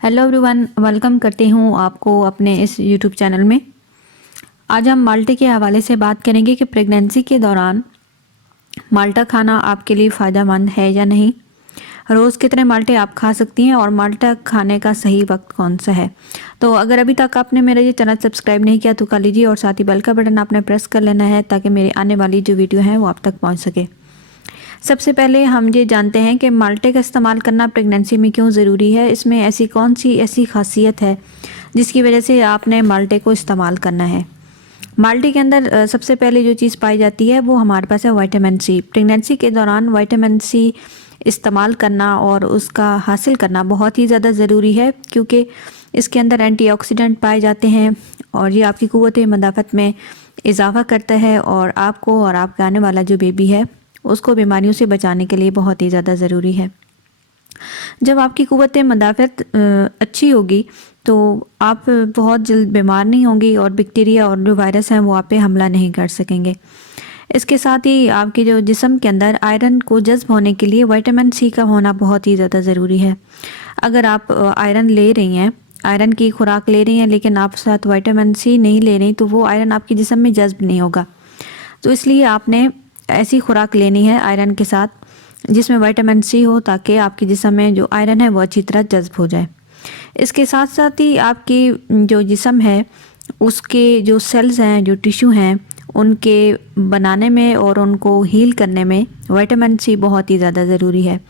Hello everyone, welcome करती हूँ आपको अपने इस यूट्यूब चैनल में। आज हम माल्टे के हवाले से बात करेंगे कि प्रेगनेंसी के दौरान माल्टा खाना आपके लिए फ़ायदेमंद है या नहीं। रोज़ कितने माल्टे आप खा सकती हैं और माल्टा खाने का सही वक्त कौन सा है। तो अगर अभी तक आपने मेरा ये चैनल सब्सक्राइब नहीं किया तो कर लीजिए और साथ ही बेल का बटन आपने प्रेस कर लेना है ताकि मेरी आने वाली जो वीडियो है वो आप तक पहुँच सके। सबसे पहले हम ये जानते हैं कि माल्टे का इस्तेमाल करना प्रेगनेंसी में क्यों ज़रूरी है। इसमें ऐसी कौन सी ऐसी खासियत है जिसकी वजह से आपने माल्टे को इस्तेमाल करना है। माल्टे के अंदर सबसे पहले जो चीज़ पाई जाती है वो हमारे पास है विटामिन सी। प्रेगनेंसी के दौरान विटामिन सी इस्तेमाल करना और उसका हासिल करना बहुत ही ज़्यादा ज़रूरी है, क्योंकि इसके अंदर एंटीऑक्सीडेंट पाए जाते हैं और ये आपकी क़ुव्वत मदाफ़त में इजाफ़ा करता है और आपको और आपका आने वाला जो बेबी है उसको बीमारियों से बचाने के लिए बहुत ही ज़्यादा ज़रूरी है। जब आपकी क़ुव्वत मदाफ़त अच्छी होगी तो आप बहुत जल्द बीमार नहीं होंगी और बैक्टीरिया और जो वायरस हैं वो आप पे हमला नहीं कर सकेंगे। इसके साथ ही आपके जो जिस्म के अंदर आयरन को जज्ब होने के लिए विटामिन सी का होना बहुत ही ज़्यादा ज़रूरी है। अगर आप आयरन ले रही हैं, आयरन की खुराक ले रही हैं, लेकिन आप साथ विटामिन सी नहीं ले रही तो वो आयरन आपके जिस्म में जज्ब नहीं होगा। तो इसलिए आपने ऐसी खुराक लेनी है आयरन के साथ जिसमें विटामिन सी हो, ताकि आपके जिस्म में जो आयरन है वो अच्छी तरह जज्ब हो जाए। इसके साथ साथ ही आपकी जो जिस्म है उसके जो सेल्स हैं, जो टिश्यू हैं, उनके बनाने में और उनको हील करने में विटामिन सी बहुत ही ज़्यादा ज़रूरी है।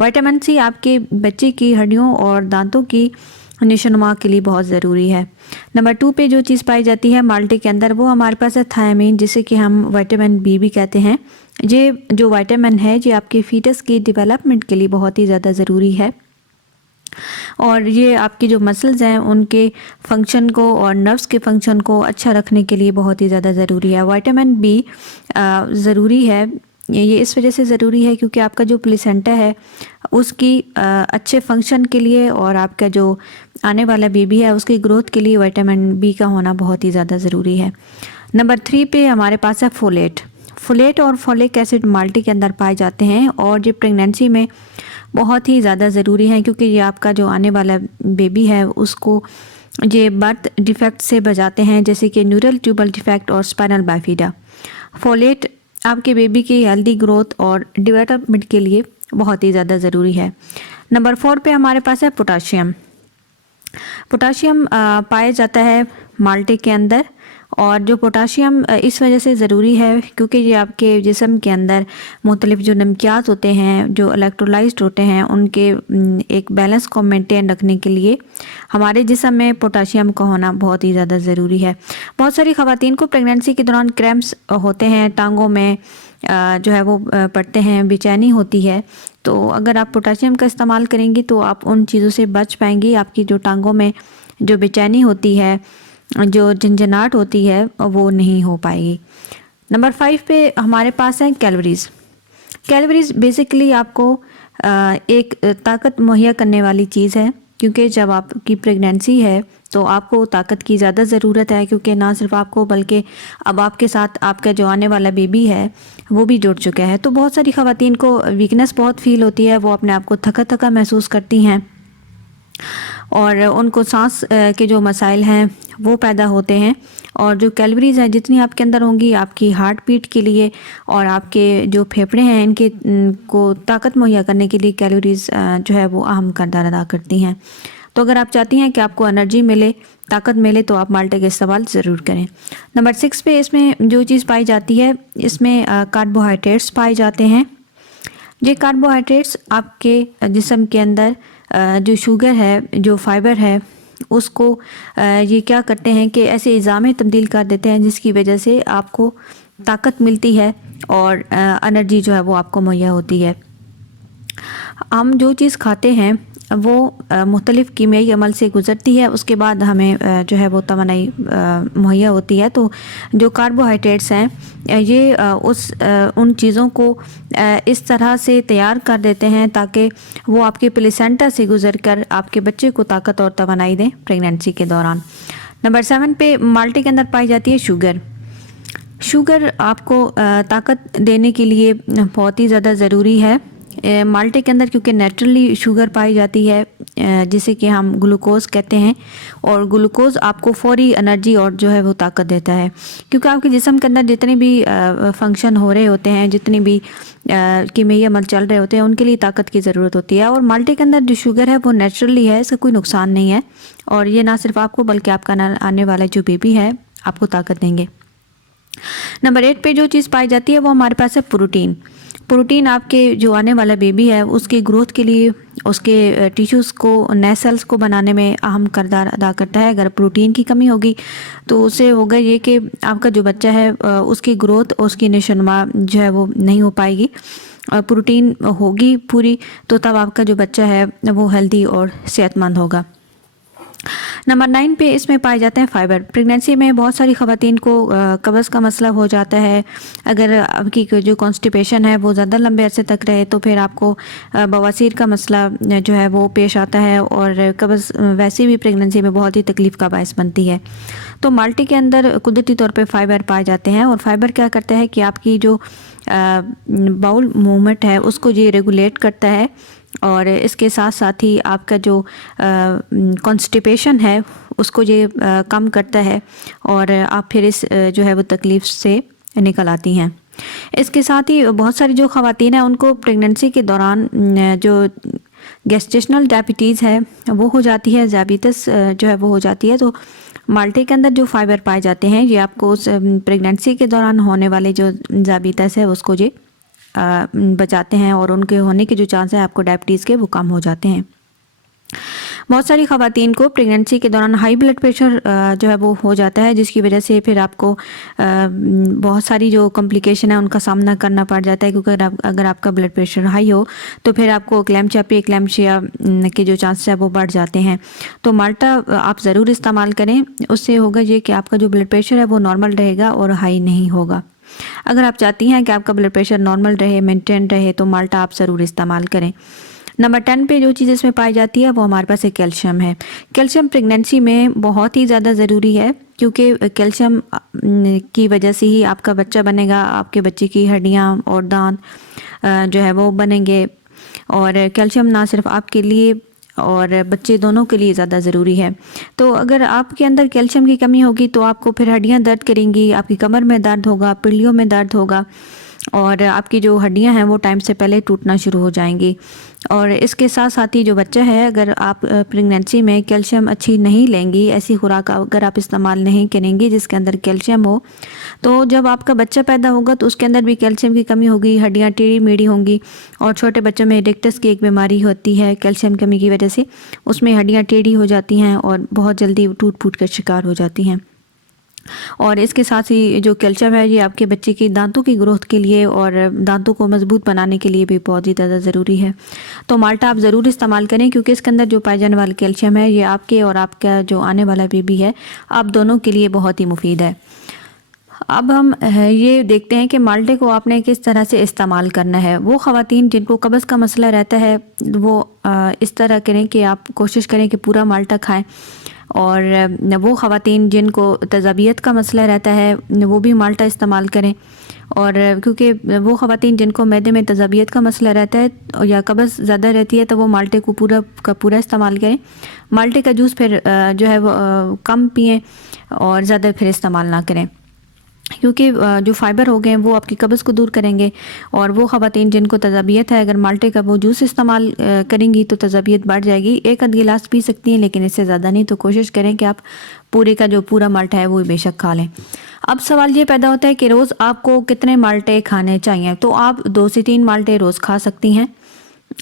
विटामिन सी आपके बच्चे की हड्डियों और दांतों की निशोनुमा के लिए बहुत ज़रूरी है। नंबर 2 पे जो चीज़ पाई जाती है माल्टे के अंदर वो हमारे पास है थायमीन, जिसे कि हम विटामिन बी भी कहते हैं। ये जो विटामिन है ये आपके फीटस की डेवलपमेंट के लिए बहुत ही ज़्यादा ज़रूरी है और ये आपकी जो मसल्स हैं उनके फंक्शन को और नर्व्स के फंक्शन को अच्छा रखने के लिए बहुत ही ज़्यादा ज़रूरी है। विटामिन बी ज़रूरी है, ये इस वजह से ज़रूरी है क्योंकि आपका जो प्लेसेंटा है उसकी अच्छे फंक्शन के लिए और आपका जो आने वाला बेबी है उसकी ग्रोथ के लिए विटामिन बी का होना बहुत ही ज़्यादा ज़रूरी है। नंबर 3 पे हमारे पास है फोलेट। फोलेट और फोलिक एसिड माल्टे के अंदर पाए जाते हैं और ये प्रेगनेंसी में बहुत ही ज़्यादा ज़रूरी है, क्योंकि ये आपका जो आने वाला बेबी है उसको ये बर्थ डिफेक्ट से बचाते हैं, जैसे कि न्यूरल ट्यूबल डिफेक्ट और स्पाइनल बाइफिडा। फोलेट आपके बेबी की हेल्दी ग्रोथ और डेवलपमेंट के लिए बहुत ही ज़्यादा ज़रूरी है। नंबर 4 पे हमारे पास है पोटाशियम। पोटाशियम पाया जाता है माल्टे के अंदर और जो पोटाशियम इस वजह से ज़रूरी है क्योंकि ये आपके जिस्म के अंदर मुख्तलिफ जो नमकियात होते हैं, जो इलेक्ट्रोलाइज्ड होते हैं, उनके एक बैलेंस को मेंटेन रखने के लिए हमारे जिस्म में पोटाशियम का होना बहुत ही ज़्यादा ज़रूरी है। बहुत सारी ख़वातीन को प्रेगनेंसी के दौरान क्रैम्प्स होते हैं, टांगों में जो है वो पड़ते हैं, बेचैनी होती है। तो अगर आप पोटाशियम का इस्तेमाल करेंगी तो आप उन चीज़ों से बच पाएंगी। आपकी जो टांगों में जो बेचैनी होती है, जो झंझनाहट होती है, वो नहीं हो पाएगी। नंबर 5 पे हमारे पास है कैलोरीज़। कैलोरीज़ बेसिकली आपको एक ताकत मुहैया करने वाली चीज़ है, क्योंकि जब आपकी प्रेगनेंसी है तो आपको ताकत की ज़्यादा ज़रूरत है, क्योंकि ना सिर्फ आपको बल्कि अब आपके साथ आपका जो आने वाला बेबी है वो भी जुड़ चुका है। तो बहुत सारी ख़वातीन को वीकनेस बहुत फील होती है, वो अपने आप को थका थका महसूस करती हैं और उनको सांस के जो मसाइल हैं वो पैदा होते हैं। और जो कैलोरीज़ हैं जितनी आपके अंदर होंगी आपकी हार्ट बीट के लिए और आपके जो फेफड़े हैं इनके को ताकत मुहैया करने के लिए कैलोरीज़ जो है वो अहम किरदार अदा करती हैं। तो अगर आप चाहती हैं कि आपको एनर्जी मिले, ताकत मिले, तो आप माल्टे का इस्तेमाल ज़रूर करें। नंबर 6 पे इसमें जो चीज़ पाई जाती है इसमें कार्बोहाइड्रेट्स पाए जाते हैं। ये कार्बोहाइड्रेट्स आपके जिस्म के अंदर जो शुगर है, जो फाइबर है, उसको ये क्या करते हैं कि ऐसे इज़ा में तब्दील कर देते हैं जिसकी वजह से आपको ताकत मिलती है और एनर्जी जो है वो आपको मुहैया होती है। हम जो चीज़ खाते हैं वो मुख्तलिफ़ कीमियाई अमल से गुज़रती है, उसके बाद हमें जो है वो तवानाई मुहैया होती है। तो जो कार्बोहाइड्रेट्स हैं ये उन चीज़ों को इस तरह से तैयार कर देते हैं ताकि वो आपके प्लेसेंटा से गुज़र कर आपके बच्चे को ताकत और तवानाई दें प्रेगनेंसी के दौरान। नंबर 7 पे माल्टे के अंदर पाई जाती है शुगर। शुगर आपको ताकत देने के लिए बहुत ही ज़्यादा ज़रूरी है माल्टे के अंदर क्योंकि नेचुरली शुगर पाई जाती है जिसे कि हम ग्लूकोज कहते हैं, और ग्लूकोज आपको फौरी एनर्जी और जो है वो ताकत देता है, क्योंकि आपके जिस्म के अंदर जितने भी फंक्शन हो रहे होते हैं, जितनी भी कीमियाई अमल चल रहे होते हैं, उनके लिए ताकत की ज़रूरत होती है। और माल्टे के अंदर जो शुगर है वो नेचुरली है, इसका कोई नुकसान नहीं है, और ये ना सिर्फ आपको बल्कि आपका आने वाला जो बेबी है आपको ताकत देंगे। नंबर 8 पे जो चीज़ पाई जाती है वो हमारे पास है प्रोटीन। प्रोटीन आपके जो आने वाला बेबी है उसकी ग्रोथ के लिए, उसके टिश्यूज़ को, नए सेल्स को बनाने में अहम किरदार अदा करता है। अगर प्रोटीन की कमी होगी तो उससे होगा ये कि आपका जो बच्चा है उसकी ग्रोथ और उसकी नशोनुमा जो है वो नहीं हो पाएगी। प्रोटीन होगी पूरी तो तब आपका जो बच्चा है वो हेल्दी और सेहतमंद होगा। नंबर 9 पे इसमें पाए जाते हैं फाइबर। प्रेगनेंसी में बहुत सारी ख़वातीन को कब्ज़ का मसला हो जाता है। अगर आपकी जो कॉन्स्टिपेशन है वो ज़्यादा लंबे अरसे तक रहे तो फिर आपको बवासीर का मसला जो है वो पेश आता है, और कब्ज़ वैसे भी प्रेगनेंसी में बहुत ही तकलीफ़ का बायस बनती है। तो माल्टे के अंदर कुदरती तौर पे फाइबर पाए जाते हैं, और फाइबर क्या करता है कि आपकी जो बाउल मूवमेंट है उसको ये रेगुलेट करता है, और इसके साथ साथ ही आपका जो कॉन्स्टिपेशन है उसको ये कम करता है, और आप फिर इस जो है वो तकलीफ़ से निकल आती हैं। इसके साथ ही बहुत सारी जो ख़वातीन हैं उनको प्रेगनेंसी के दौरान जो गेस्टेशनल डायबिटीज़ है वो हो जाती है, ज़ाबितस जो है वो हो जाती है। तो माल्टे के अंदर जो फाइबर पाए जाते हैं ये आपको उस प्रेगनेंसी के दौरान होने वाले जो ज़ाबितस है उसको ये बचाते हैं, और उनके होने के जो चांस है आपको डायबिटीज़ के वो कम हो जाते हैं। बहुत सारी ख़वातीन को प्रेगनेंसी के दौरान हाई ब्लड प्रेशर जो है वो हो जाता है, जिसकी वजह से फिर आपको बहुत सारी जो कॉम्प्लिकेशन है उनका सामना करना पड़ जाता है, क्योंकि अगर आपका ब्लड प्रेशर हाई हो तो फिर आपको एक्लैम्पशिया के जो चांसेस है वो बढ़ जाते हैं। तो माल्टा आप ज़रूर इस्तेमाल करें, उससे होगा ये कि आपका जो ब्लड प्रेशर है वो नॉर्मल रहेगा और हाई नहीं होगा। अगर आप चाहती हैं कि आपका ब्लड प्रेशर नॉर्मल रहे, मेंटेन रहे, तो माल्टा आप ज़रूर इस्तेमाल करें। नंबर 10 पे जो चीज़ इसमें पाई जाती है वो हमारे पास एक कैल्शियम है। कैल्शियम प्रेगनेंसी में बहुत ही ज़्यादा ज़रूरी है, क्योंकि कैल्शियम की वजह से ही आपका बच्चा बनेगा, आपके बच्चे की हड्डियाँ और दांत जो है वो बनेंगे। और कैल्शियम ना सिर्फ आपके लिए और बच्चे दोनों के लिए ज़्यादा ज़रूरी है। तो अगर आपके अंदर कैल्शियम की कमी होगी तो आपको फिर हड्डियाँ दर्द करेंगी, आपकी कमर में दर्द होगा, पिल्लियों में दर्द होगा, और आपकी जो हड्डियां हैं वो टाइम से पहले टूटना शुरू हो जाएंगी। और इसके साथ साथ ही जो बच्चा है, अगर आप प्रेगनेंसी में कैल्शियम अच्छी नहीं लेंगी, ऐसी खुराक अगर आप इस्तेमाल नहीं करेंगी जिसके अंदर कैल्शियम हो, तो जब आपका बच्चा पैदा होगा तो उसके अंदर भी कैल्शियम की कमी होगी, हड्डियाँ टेढ़ी मेढ़ी होंगी। और छोटे बच्चों में डिक्टस की एक बीमारी होती है कैल्शियम कमी की वजह से, उसमें हड्डियाँ टेढ़ी हो जाती हैं और बहुत जल्दी टूट फूट कर शिकार हो जाती हैं। और इसके साथ ही जो कैल्शियम है ये आपके बच्चे की दांतों की ग्रोथ के लिए और दांतों को मजबूत बनाने के लिए भी बहुत ही ज़्यादा ज़रूरी है। तो माल्टा आप ज़रूर इस्तेमाल करें, क्योंकि इसके अंदर जो पाए जाने वाला कैल्शियम है ये आपके और आपका जो आने वाला बेबी है आप दोनों के लिए बहुत ही मुफीद है। अब हम ये देखते हैं कि माल्टे को आपने किस तरह से इस्तेमाल करना है। वो ख़वातीन जिनको कब्ज़ का मसला रहता है वो इस तरह करें कि आप कोशिश करें कि पूरा माल्टा खाएं, और वो ख़वातीन जिनको तज़ाबियत का मसला रहता है वो भी माल्टा इस्तेमाल करें। और क्योंकि वो ख़वातीन जिनको मैदे में तज़ाबियत का मसला रहता है या कब्ज़ ज़्यादा रहती है तो वो माल्टे को पूरा का पूरा इस्तेमाल करें। माल्टे का जूस फिर जो है वो कम पिएँ और ज़्यादा फिर इस्तेमाल ना करें, क्योंकि जो फ़ाइबर हो गए वो आपकी कब्ज़ को दूर करेंगे। और वो ख़वातीन जिनको तज़ाबियत है अगर माल्टे का वो जूस इस्तेमाल करेंगी तो तज़ाबियत बढ़ जाएगी। एक आध गिलास पी सकती हैं लेकिन इससे ज़्यादा नहीं। तो कोशिश करें कि आप पूरे का जो पूरा माल्टा है वो बेशक खा लें। अब सवाल ये पैदा होता है कि रोज़ आपको कितने माल्टे खाने चाहिए। तो आप 2 से 3 माल्टे रोज़ खा सकती हैं,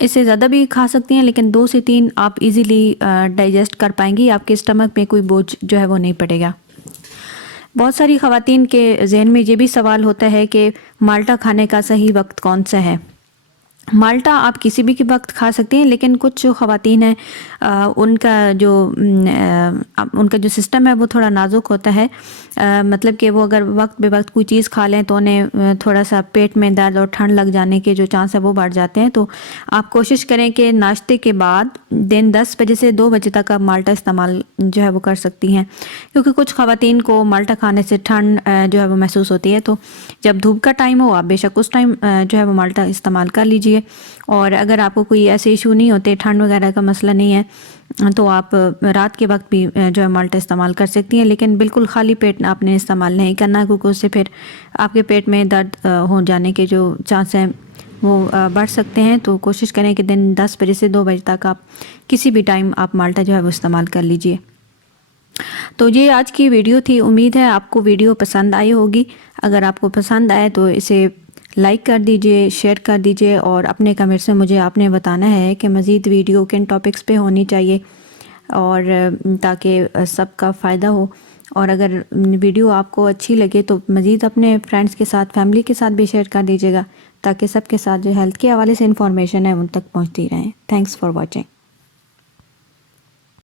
इससे ज़्यादा भी खा सकती हैं, लेकिन 2 से 3 आप इजीली डाइजेस्ट कर पाएंगी, आपके स्टमक में कोई बोझ जो है वो नहीं पड़ेगा। बहुत सारी ख़वातीन के जहन में ये भी सवाल होता है कि माल्टा खाने का सही वक्त कौन सा है। माल्टा आप किसी भी वक्त खा सकते हैं, लेकिन कुछ जो ख़वातीन हैं उनका जो सिस्टम है वो थोड़ा नाजुक होता है। मतलब कि वो अगर वक्त बे वक्त कोई चीज़ खा लें तो उन्हें थोड़ा सा पेट में दर्द और ठंड लग जाने के जो चांस है वो बढ़ जाते हैं। तो आप कोशिश करें कि नाश्ते के बाद दिन 10 बजे से 2 बजे तक आप माल्टा इस्तेमाल जो है वो कर सकती हैं, क्योंकि कुछ ख़वातीन को माल्टा खाने से ठंड जो है वो महसूस होती है। तो जब धूप का टाइम हो आप बेशक उस टाइम जो है वो माल्टा इस्तेमाल कर लीजिए। लीजिए। और अगर आपको कोई ऐसे इशू नहीं होते, ठंड वगैरह का मसला नहीं है, तो आप रात के वक्त भी जो है माल्टा इस्तेमाल कर सकती हैं। लेकिन बिल्कुल खाली पेट आपने इस्तेमाल नहीं करना, क्योंकि उससे फिर आपके पेट में दर्द हो जाने के जो चांस हैं वो बढ़ सकते हैं। तो कोशिश करें कि दिन 10 बजे से 2 बजे तक आप किसी भी टाइम आप माल्टा जो है वो इस्तेमाल कर लीजिए। तो ये आज की वीडियो थी। उम्मीद है आपको वीडियो पसंद आई होगी। अगर आपको पसंद आए तो इसे लाइक कर दीजिए, शेयर कर दीजिए, और अपने कमेंट्स में मुझे आपने बताना है कि मज़ीद वीडियो किन टॉपिक्स पे होनी चाहिए, और ताकि सबका फ़ायदा हो। और अगर वीडियो आपको अच्छी लगे तो मज़ीद अपने फ्रेंड्स के साथ, फैमिली के साथ भी शेयर कर दीजिएगा, ताकि सबके साथ जो हेल्थ के हवाले से इंफॉर्मेशन है उन तक पहुंचती रहे। Thanks for watching.